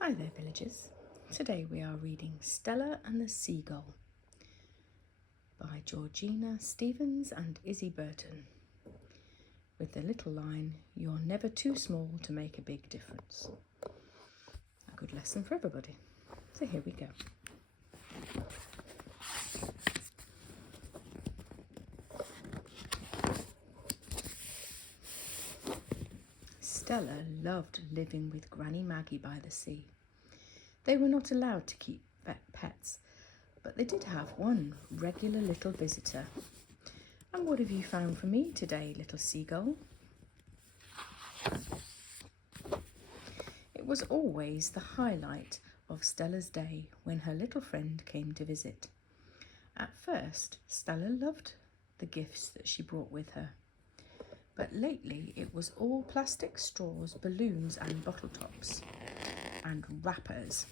Hi there, villagers. Today we are reading Stella and the Seagull by Georgina Stevens and Izzy Burton, with the little line, "You're never too small to make a big difference." A good lesson for everybody. So here we go. Stella loved living with Granny Maggie by the sea. They were not allowed to keep pets, but they did have one regular little visitor. And what have you found for me today, little seagull? It was always the highlight of Stella's day when her little friend came to visit. At first, Stella loved the gifts that she brought with her. But lately it was all plastic straws, balloons and bottle tops and wrappers.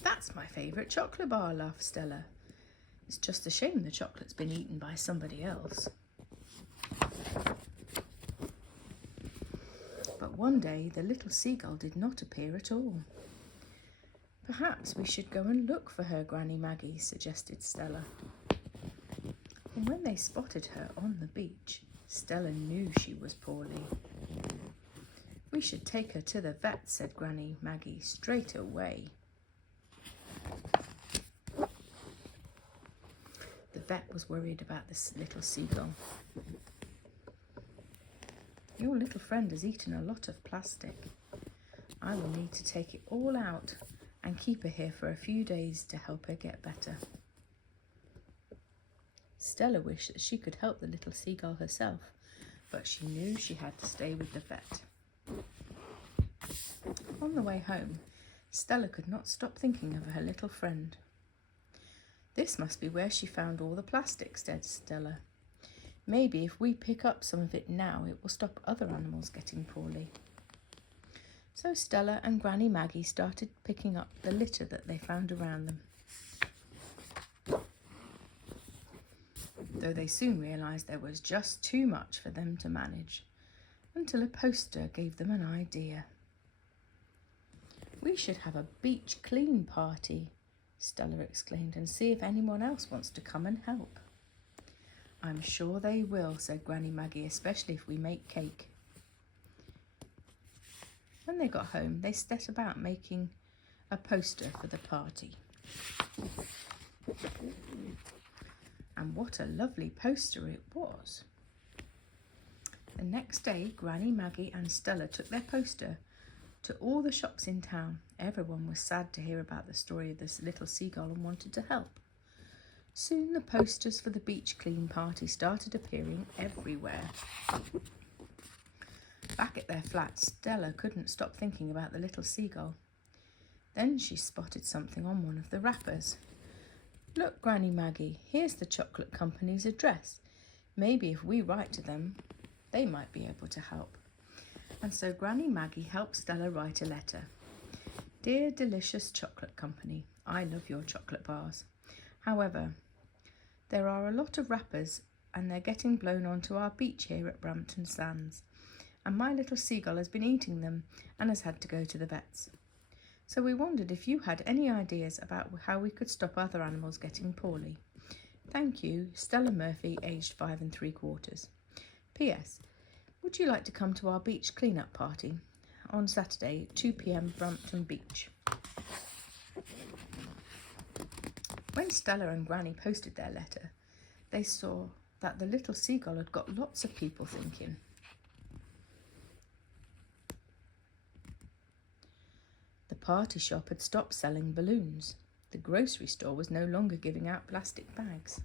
"That's my favourite chocolate bar," laughed Stella. "It's just a shame the chocolate's been eaten by somebody else." But one day the little seagull did not appear at all. "Perhaps we should go and look for her, Granny Maggie," suggested Stella. And when they spotted her on the beach, Stella knew she was poorly. "We should take her to the vet," said Granny Maggie, "straight away." The vet was worried about this little seagull. "Your little friend has eaten a lot of plastic. I will need to take it all out and keep her here for a few days to help her get better." Stella wished that she could help the little seagull herself, but she knew she had to stay with the vet. On the way home, Stella could not stop thinking of her little friend. "This must be where she found all the plastic," said Stella. "Maybe if we pick up some of it now, it will stop other animals getting poorly." So Stella and Granny Maggie started picking up the litter that they found around them. Though they soon realised there was just too much for them to manage, until a poster gave them an idea. "We should have a beach clean party," Stella exclaimed, "and see if anyone else wants to come and help." "I'm sure they will," said Granny Maggie, "especially if we make cake." When they got home, they set about making a poster for the party. And what a lovely poster it was. The next day, Granny Maggie and Stella took their poster to all the shops in town. Everyone was sad to hear about the story of this little seagull and wanted to help. Soon the posters for the beach clean party started appearing everywhere. Back at their flat, Stella couldn't stop thinking about the little seagull. Then she spotted something on one of the wrappers. "Look, Granny Maggie, here's the chocolate company's address. Maybe if we write to them, they might be able to help." And so Granny Maggie helped Stella write a letter. "Dear delicious chocolate company, I love your chocolate bars. However, there are a lot of wrappers and they're getting blown onto our beach here at Brampton Sands. And my little seagull has been eating them and has had to go to the vets. So we wondered if you had any ideas about how we could stop other animals getting poorly. Thank you, Stella Murphy, aged 5 3/4. P.S. Would you like to come to our beach clean-up party on Saturday, 2 p.m. Brampton Beach?" When Stella and Granny posted their letter, they saw that the little seagull had got lots of people thinking. The party shop had stopped selling balloons. The grocery store was no longer giving out plastic bags.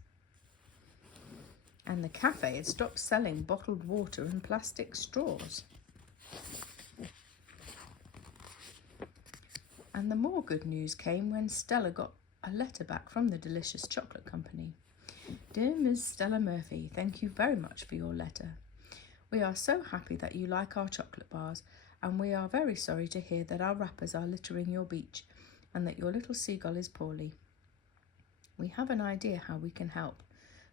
And the cafe had stopped selling bottled water and plastic straws. And the more good news came when Stella got a letter back from the delicious chocolate company. "Dear Ms. Stella Murphy, thank you very much for your letter. We are so happy that you like our chocolate bars, and we are very sorry to hear that our wrappers are littering your beach and that your little seagull is poorly. We have an idea how we can help,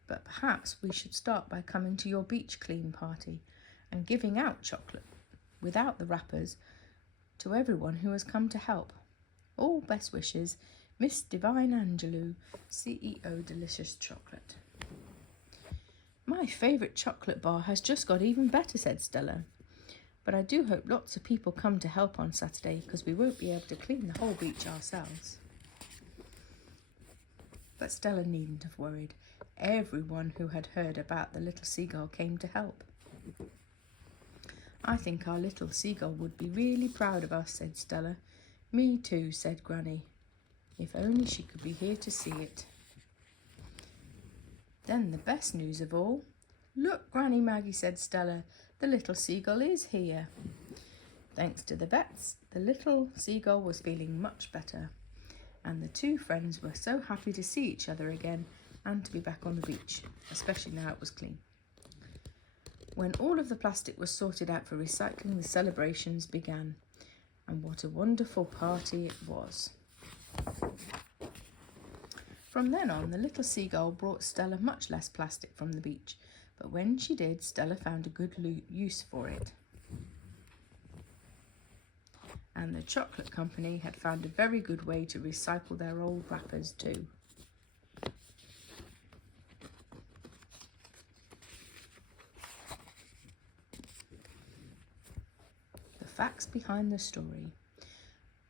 but perhaps we should start by coming to your beach clean party and giving out chocolate without the wrappers to everyone who has come to help. All best wishes, Miss Divine Angelou, CEO Delicious Chocolate. My favourite chocolate bar has just got even better, said Stella. But I do hope lots of people come to help on Saturday because we won't be able to clean the whole beach ourselves. But Stella needn't have worried. Everyone who had heard about the little seagull came to help. I think our little seagull would be really proud of us, said Stella. Me too, said Granny. If only she could be here to see it. Then the best news of all. Look, Granny Maggie, said Stella, the little seagull is here. Thanks to the vets, the little seagull was feeling much better, and the two friends were so happy to see each other again and to be back on the beach, especially now it was clean. When all of the plastic was sorted out for recycling, the celebrations began, and what a wonderful party it was. From then on, the little seagull brought Stella much less plastic from the beach, but when she did, Stella found a good use for it. And the chocolate company had found a very good way to recycle their old wrappers too. The facts behind the story.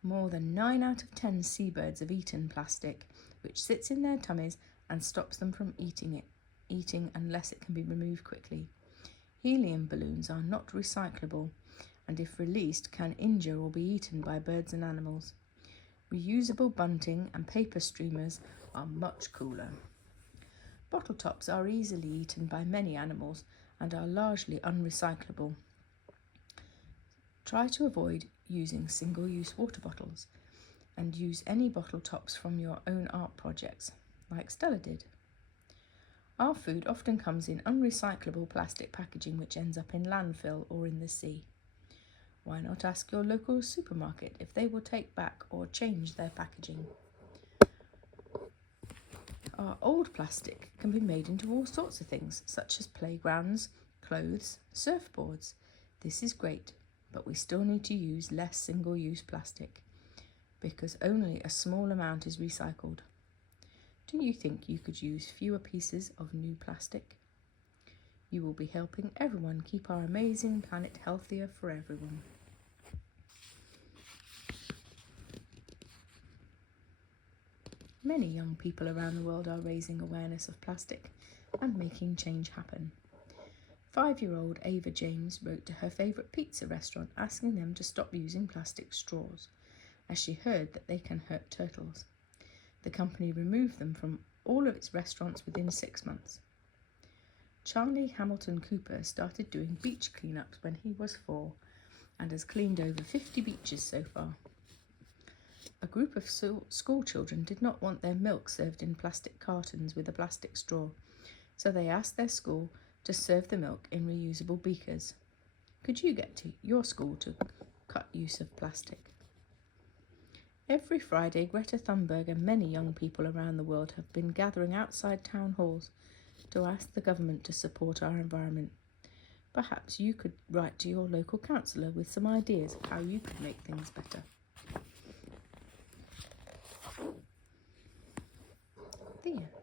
More than 9 out of 10 seabirds have eaten plastic, which sits in their tummies and stops them from eating unless it can be removed quickly. Helium balloons are not recyclable, and if released can injure or be eaten by birds and animals. Reusable bunting and paper streamers are much cooler. Bottle tops are easily eaten by many animals and are largely unrecyclable. Try to avoid using single-use water bottles and use any bottle tops from your own art projects, like Stella did. Our food often comes in unrecyclable plastic packaging which ends up in landfill or in the sea. Why not ask your local supermarket if they will take back or change their packaging? Our old plastic can be made into all sorts of things, such as playgrounds, clothes, surfboards. This is great, but we still need to use less single-use plastic because only a small amount is recycled. Do you think you could use fewer pieces of new plastic? You will be helping everyone keep our amazing planet healthier for everyone. Many young people around the world are raising awareness of plastic and making change happen. 5-year-old Ava James wrote to her favourite pizza restaurant asking them to stop using plastic straws, as she heard that they can hurt turtles. The company removed them from all of its restaurants within 6 months. Charlie Hamilton Cooper started doing beach cleanups when he was 4 and has cleaned over 50 beaches so far. A group of school children did not want their milk served in plastic cartons with a plastic straw, so they asked their school to serve the milk in reusable beakers. Could you get to your school to cut use of plastic? Every Friday, Greta Thunberg and many young people around the world have been gathering outside town halls to ask the government to support our environment. Perhaps you could write to your local councillor with some ideas of how you could make things better. The end.